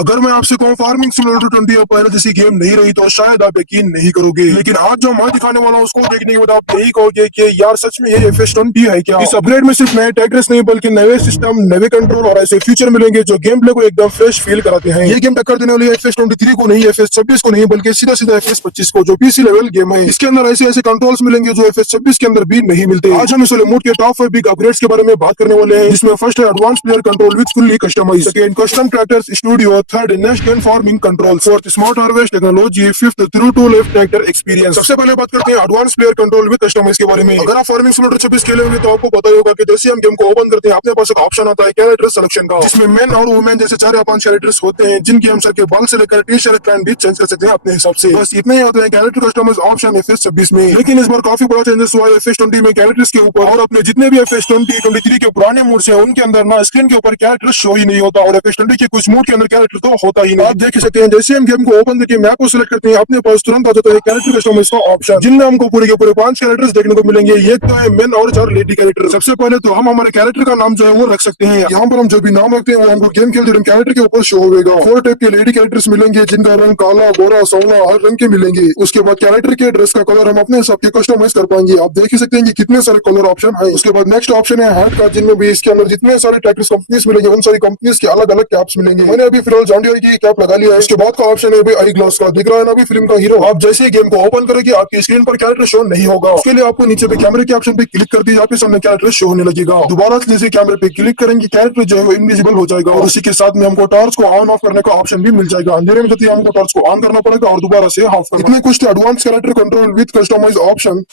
अगर मैं आपसे कहूँ फार्मिंग सिमुलेटर 20 या पहले जैसी गेम नहीं रही तो शायद आप यकीन नहीं करोगे, लेकिन आज जो मैं दिखाने वाला हूँ उसको देखने के बाद आप यही कहोगे कि यार सच में ये FS20 है क्या। इस अपग्रेड में सिर्फ नए ट्रैक्टर्स नहीं बल्कि नए सिस्टम, नए कंट्रोल और ऐसे फीचर मिलेंगे जो गेम प्ले को एकदम फ्रेश फील कराते हैं। ये गेम टक्कर देने वाली FS23 को नहीं, FS26 को नहीं, बल्कि सीधा सीधा FS25 को, जो PC लेवल गेम है। इसके अंदर ऐसे ऐसे कंट्रोल्स मिलेंगे जो FS26 के अंदर भी नहीं मिलते। आज हम इस रिमोट के टॉप 5 बिग अपग्रेड्स के बारे में बात करने वाले हैं, जिसमें फर्स्ट है advance player control with fully customized, second custom tractors studio, third next gen farming control, fourth smart harvest technology, fifth true to life tractor experience. सबसे पहले बात करते हैं advance player control with customize के बारे में। अगर आप फार्मिंग सिमुलेटर 26 खेले होंगे तो आपको पता ही होगा कि जैसे हम गेम को ओपन करते हैं अपने पास एक ऑप्शन आता है कैरेक्टर सिलेक्शन का, जिसमें मेन और वुमेन जैसे 4 या 5 कैरेक्टर्स होते हैं, जिनकी हम सर के बाल से लेकर टी शर्ट पैंट भी चेंज कर सकते हैं अपने हिसाब से। बस इतने ही होते हैं कैरेक्टर कस्टमाइज ऑप्शन FS26 में। लेकिन इस बार काफी बड़ा चेंजेस हुआ है FS20 में कैरेक्टर्स के ऊपर, और अपने जितने भी FS20, 23 के पुराने मूड्स हैं उनके अंदर ना स्क्रीन के ऊपर कैरेक्टर शो ही नहीं होता, और FS20 के कुछ मूड के अंदर कैरेक्टर तो होता ही नहीं। आप देख सकते हैं जैसे हम गेम को ओपन करके मैप को सिलेक्ट करते हैं अपने पास तुरंत आ जाता है कैरेक्टर कस्टमाइज का ऑप्शन, जिनमें हमको पूरे के पूरे 5 कैरेक्टर्स देखने को मिलेंगे। ये तो है मेन और 4 लेडी कैरेक्टर। सबसे पहले तो हम हमारे कैरेक्टर का नाम जो है वो रख सकते हैं। यहाँ पर हम जो भी नाम रखते हैं वो हमको गेम खेलते टाइम कैरेक्टर के ऊपर शो होगा। 4 टाइप के लेडी कैरेक्टर्स मिलेंगे, जिनका रंग काला, गोरा, सांवला हर रंग के मिलेंगे। उसके बाद कैरेक्टर के ड्रेस का कलर हम अपने हिसाब के कस्टमाइज कर पाएंगे। आप देख ही सकते हैं कि कितने सारे कलर ऑप्शन है। उसके बाद नेक्स्ट ऑप्शन है हैट का, जिनमें भी इसके अंदर जितने सारे ट्रैक्टर्स कंपनीज मिलेंगे उन सारी कंपनीज के अलग अलग कैप्स मिलेंगे। मैंने अभी फिलहाल जॉन डियर की कैप लगा लिया है। उसके बाद का ऑप्शन है आई ग्लास का, दिख रहा है ना अभी फिल्म का हीरो। आप जैसे ही गेम को ओपन करेंगे आपकी स्क्रीन पर कैरेक्टर शो नहीं होगा। उसके लिए आपको नीचे पे कैमरे के ऑप्शन पे क्लिक कर दीजिए, आपके सामने कैरेक्टर शो होने लगेगा। दोबारा जैसे कैमरे पे क्लिक करेंगे कैरेक्टर जो है वो इनविजिबल हो जाएगा, और उसी के साथ में हमको टॉर्च को ऑन ऑफ करने का ऑप्शन भी मिल जाएगा। अंधेरे में जब हमको टॉर्च को ऑन करना पड़ेगा और दोबारा से ऑफ करना। इतने कुछ advance character control with customize option.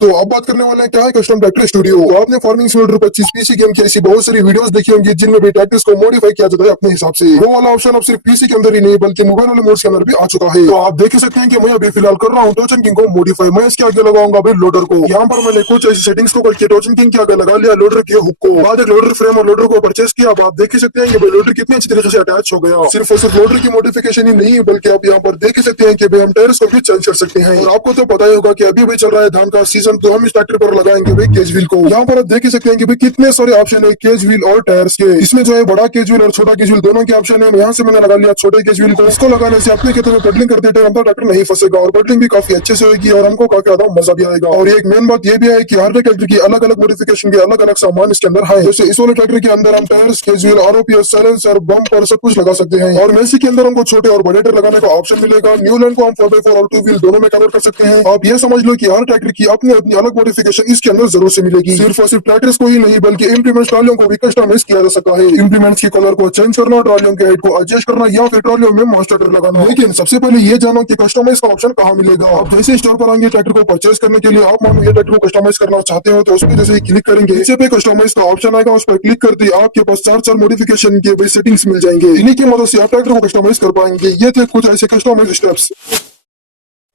तो अब बात करने वाले हैं क्या है कस्टम ट्रैक्टर स्टूडियो। तो आपने फार्मिंग सिमुलेटर 25 PC गेम की ऐसी बहुत सारी वीडियोस देखी होंगी जिनमें भी ट्रैक्टर्स को मॉडिफाई किया जाता है अपने हिसाब से। वो वाला ऑप्शन अब सिर्फ PC के अंदर ही नहीं बल्कि मोबाइल वाले मोड्स के अंदर भी आ चुका है। तो आप देख सकते हैं कि मैं अभी फिलहाल कर रहा हूँ टोचन किंग को मॉडिफाई। मैं इसके आगे लगाऊंगा भाई लोडर को। यहाँ पर मैंने कुछ ऐसी सेटिंग्स को करके टोचन किंग के आगे लगा लिया लोडर के हुक को। बाद एक लोडर फ्रेम और लोडर को परचेस किया। अब आप देख सकते हैं कि लोडर कितने अच्छी तरीके से अटैच हो गया। सिर्फ और सिर्फ लोडर की मॉडिफिकेशन ही नहीं बल्कि आप यहाँ पर देख सकते हैं कि हम टायर्स को भी चेंज कर सकते हैं। और आपको तो पता ही होगा कि अभी भी चल रहा है धान का सीजन, तो हम इस ट्रैक्टर पर लगाएंगे भाई केज व्हील को। यहाँ पर आप देख सकते हैं कि भाई कितने सारे ऑप्शन है केज व्हील और टायर्स के। इसमें जो है बड़ा केज व्हील और छोटा केज व्हील दोनों के ऑप्शन है। यहाँ से मैंने लगा लिया छोटे केज व्हील को। इसको लगाने से अपने खेतों में पेडलिंग करते टाइम हमारा ट्रैक्टर नहीं फंसेगा और पेडलिंग भी काफी अच्छे से होगी और हमको काफी ज्यादा मजा भी आएगा। और एक मेन बात ये भी है कि हर ट्रैक्टर की अलग अलग मॉडिफिकेशन के अलग अलग सामान इसके अंदर है। जैसे इस वाले ट्रैक्टर के अंदर हम tyres, cage wheel, ROPS, silencer, bumper सब कुछ लगा सकते हैं। और मेसी के अंदर हमको छोटे और बड़े टायर लगाने का ऑप्शन मिलेगा। न्यू लैंड को हम 4x4 और 2 व्हील दोनों में कन्वर्ट कर सकते हैं। आप ये समझ लो कि हर ट्रैक्टर की अपनी अपनी अलग मॉडिफिकेशन इसके अंदर जरूर से मिलेगी। सिर्फ और सिर्फ ट्रैक्टर्स को ही नहीं बल्कि इंप्लीमेंट्स ट्रॉलियों को भी कस्टमाइज किया जा सकता है। इंप्लीमेंट्स के कलर को चेंज करना, ट्रॉलियों के हेड को एडजस्ट करना या फिर ट्रॉलियों में मास्टर ट्रैक्टर लगाना। लेकिन सबसे पहले ये जानो कि कस्टमाइज का ऑप्शन कहाँ मिलेगा। आप जैसे स्टोर पर आएंगे ट्रैक्टर को परचेज करने के लिए, आप मानो ये ट्रैक्टर को कस्टमाइज करना चाहते हो तो उस पर जैसे ही क्लिक करेंगे नीचे पे कस्टमाइज का ऑप्शन आएगा। उस पर क्लिक करते ही आपके पास 4 मॉडिफिकेशन के सेटिंग्स मिल जाएंगे। इन्हीं की मदद से आप ट्रैक्टर को कस्टमाइज कर पाएंगे। ये थे कुछ ऐसे कस्टमाइज स्टेप्स।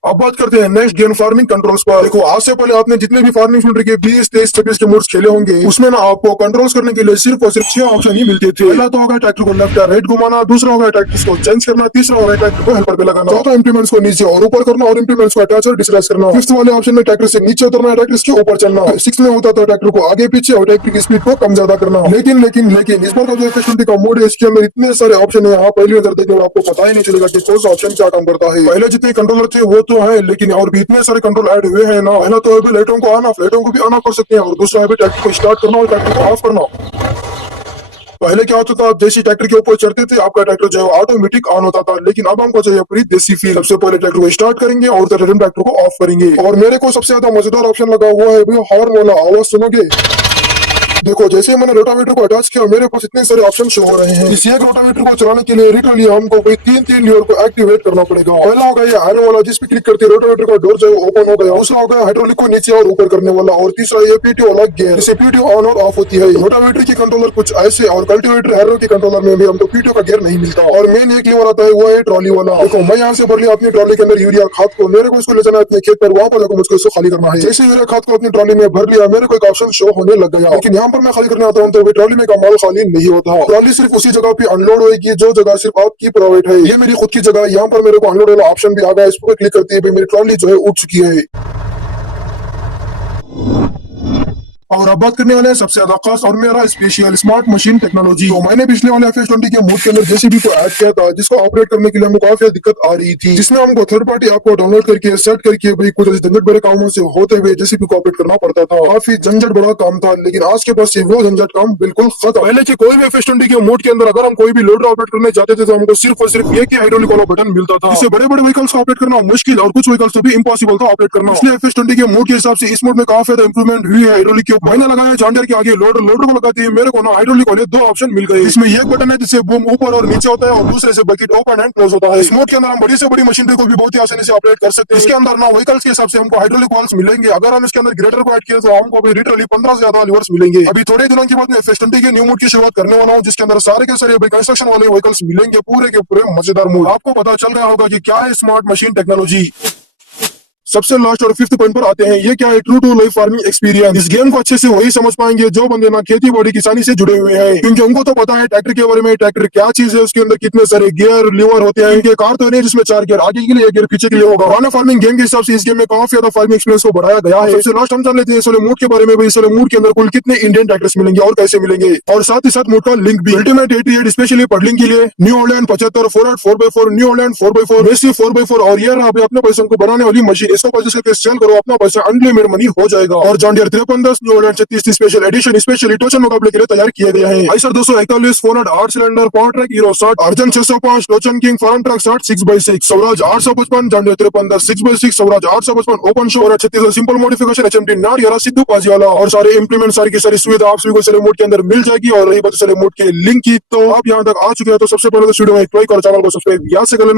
अब बात करते हैं नेक्स्ट गेन फार्मिंग कंट्रोल्स पर। देखो आज से पहले आपने जितने भी फार्मिंग सिमुलेटर के 20, 23, 26 के मोड्स खेले होंगे उसमें ना आपको कंट्रोल्स करने के लिए सिर्फ और सिर्फ 6 ऑप्शन ही मिलते थे। पहला तो होगा ट्रैक्टर को लेफ्ट या राइट घुमाना, दूसरा होगा ट्रैक्टर को चेंज करना, तीसरा होगा ट्रैक्टर को हेल्पर पे लगाना, चौथा इंप्लीमेंट्स को नीचे और ऊपर करना और इंप्लीमेंट्स को अटैच और डिस्प्लेस करना। फिफ्थ वाले ऑप्शन में ट्रैक्टर से नीचे उतरना, ट्रैक्टर के ऊपर चलना। सिक्स में होता था ट्रैक्टर को आगे पीछे और ट्रैक्टर की स्पीड को कम ज्यादा करना। लेकिन लेकिन लेकिन इस बार का जो FS20 का मोड है इसके अंदर इतने सारे ऑप्शन है, आप पहली नजर देखेंगे आपको पता ही नहीं चलेगा कि कौन सा ऑप्शन क्या काम करता है। पहले जितने कंट्रोलर थे वो तो है, लेकिन और भी इतने सारे कंट्रोल ऐड हुए हैं ना। पहला तो अभी लाइटों को ऑन ऑफ, लाइटों को भी ऑन ऑफ कर सकते हैं, और दूसरा है ट्रैक्टर को स्टार्ट करना और ट्रैक्टर को ऑफ करना। पहले क्या होता था, आप जैसे ट्रैक्टर के ऊपर चढ़ते थे आपका ट्रैक्टर जो है ऑटोमेटिक ऑन होता था, लेकिन अब हमको चाहिए पूरी देसी फील। सबसे पहले ट्रैक्टर को स्टार्ट करेंगे और ट्रैक्टर को ऑफ करेंगे। और मेरे को सबसे ज्यादा मजेदार ऑप्शन लगा हुआ है भाई हॉर्न वाला। आवाज सुनोगे? देखो जैसे मैंने रोटावेटर को अटैच किया मेरे पास इतने सारे ऑप्शन शो हो रहे हैं। इस एक रोटावेटर को चलाने के लिए लिटरली हमको कोई 3 लीवर को एक्टिवेट करना पड़ेगा। पहला होगा ये एरो वाला, जिस पे क्लिक करते रोटावेटर का डोर जो ओपन हो गया। दूसरा होगा हाइड्रोलिक को नीचे और ऊपर करने वाला, और तीसरा ये PTO वाला गियर, जिससे PTO ऑन और ऑफ होती है। रोटावेटर की कंट्रोलर कुछ ऐसे, और कल्टीवेटर एरो की कंट्रोलर में भी हमको PTO का गियर नहीं मिलता। और मेन एक लीवर आता है वो है ट्रॉली वाला। देखो मैं यहाँ से भर लिया अपनी ट्रॉली के अंदर यूरिया खाद को, मेरे को इसको ले जाना अपने खेत पर, वहां पर मुझको इसको खाली करना है। जैसे यूरिया खाद को अपनी ट्रॉली में भर लिया मेरे को एक ऑप्शन शो होने लग गया, लेकिन यहाँ पर मैं खाली करने आता हूँ तो ट्रॉली में का माल खाली नहीं होता। ट्रॉली सिर्फ उसी जगह पे अनलोड होगी जो जगह सिर्फ आपकी प्राइवेट है। ये मेरी खुद की जगह, यहाँ पर मेरे को अनलोड वाला ऑप्शन भी आ गया। इस पर क्लिक करते ही मेरी ट्रॉली जो है उठ चुकी है। और अब बात करने वाले हैं सबसे ज्यादा खास और मेरा स्पेशल स्मार्ट मशीन टेक्नोलॉजी। तो मैंने पिछले वाले FS20 के मोड के अंदर जेसीबी को ऐड किया था, जिसको ऑपरेट करने के लिए हमको काफी दिक्कत आ रही थी, जिसमें हमको थर्ड पार्टी ऐप को डाउनलोड करके सेट करके भाई कुछ झंझट भरे कामों से होते हुए जेसीबी को ऑपरेट करना पड़ता था। काफी झंझट बड़ा काम था, लेकिन आज के पास वो झंझट काम बिल्कुल खत्म। पहले के कोई भी FS20 के मोड के अंदर अगर हम कोई भी लोडर ऑपरेट करने जाते थे तो हमको सिर्फ और सिर्फ एक ही हाइड्रोलिक वाला बटन मिलता था। इससे बड़े बड़े व्हीकल्स को ऑपरेट करना मुश्किल और कुछ व्हीकल्स तो भी इम्पॉसिबल था ऑपरेट करना। इसलिए FS20 के मोड के हिसाब से इस मोड में काफी ज्यादा इंप्रूवमेंट हुई है हाइड्रोलिक के ऊपर। मैंने लगाया जॉन डीयर के आगे लोडर को लगाती है, मेरे को ना हाइड्रोलिक वाले दो ऑप्शन मिल गए। इसमें एक बटन है जिससे बूम ऊपर और नीचे होता है और दूसरे से बकेट ओपन एंड क्लोज होता है। इस मोड के अंदर हम बड़ी से बड़ी मशीनरी को भी बहुत ही आसानी से ऑपरेट कर सकते हैं। इसके अंदर ना व्हीकल्स के हिसाब से हमको हाइड्रोलिक वाल्स मिलेंगे। अगर हम इसके अंदर ग्रेटर को ऐड किया तो हमको भी लिटरली 15 से ज्यादा लीवर्स मिलेंगे। अभी थोड़े दिनों के बाद मैं FS20 के न्यू मोड की शुरुआत करने वाला हूँ, जिसके अंदर सारे के सारे कंस्ट्रक्शन वाले व्हीकल्स मिलेंगे, पूरे के पूरे मजेदार मोड। आपको पता चल रहा होगा कि क्या है स्मार्ट मशीन टेक्नोलॉजी। सबसे लास्ट और फिफ्थ पॉइंट पर आते हैं, ये क्या है true to life farming experience. इस गेम को अच्छे से वही समझ पाएंगे जो बंदे ना खेती बाड़ी किसानी से जुड़े हुए हैं, क्योंकि उनको तो पता है ट्रैक्टर के बारे में, ट्रैक्टर क्या चीज है, उसके अंदर कितने सारे गियर लीवर होते हैं। इनके कार तो नहीं जिसमें 4 गियर आगे के लिए, 1 गियर पीछे के लिए होगा। वाना फार्मिंग गेम के हिसाब से इस गेम में काफी ज्यादा फार्मिंग एक्सपीरियंस को बढ़ाया गया है। सबसे लास्ट हम जान लेते हैं सोले मूड के बारे में। भाई सोले मूड के अंदर कुल कितने इंडियन ट्रैक्टर्स मिलेंगे और कैसे मिलेंगे, और साथ ही साथ मूड का लिंक भी। अल्टीमेट 88 स्पेशली पडलिंग के लिए, New Holland 75 4 4x4, New Holland 4x4, Massey 4x4 और ये रहा अपने पैसों को बनाने वाली मशीन। इसको परचेस करके सेल करो, अपना पैसा अनलिमिटेड मनी हो जाएगा। और John Deere 5310 New Holland 36 special edition specially टोचन मुकाबले के लिए तैयार किए गए हैं। Eicher 241 400 8 cylinder Powertrac Hero 60, Arjun 605, टोचन king Farmtrac 60 6x6, Swaraj 855, John Deere 5310 6x6, Swaraj 855 open show और 36 सिंपल मॉडिफिकेशन HMT नार यारा सिद्धू पाजी वाला। और सारे इंप्लीमेंट सारी की सारी सुविधा आप सभी को सेले मोड के अंदर मिल जाएगी। और रही बात सेले मोड के लिंक की, तो आप यहाँ तक आ चुके हैं तो सबसे पहले तो वीडियो में एक लाइक और चैनल को सब्सक्राइब याद से कर लेना।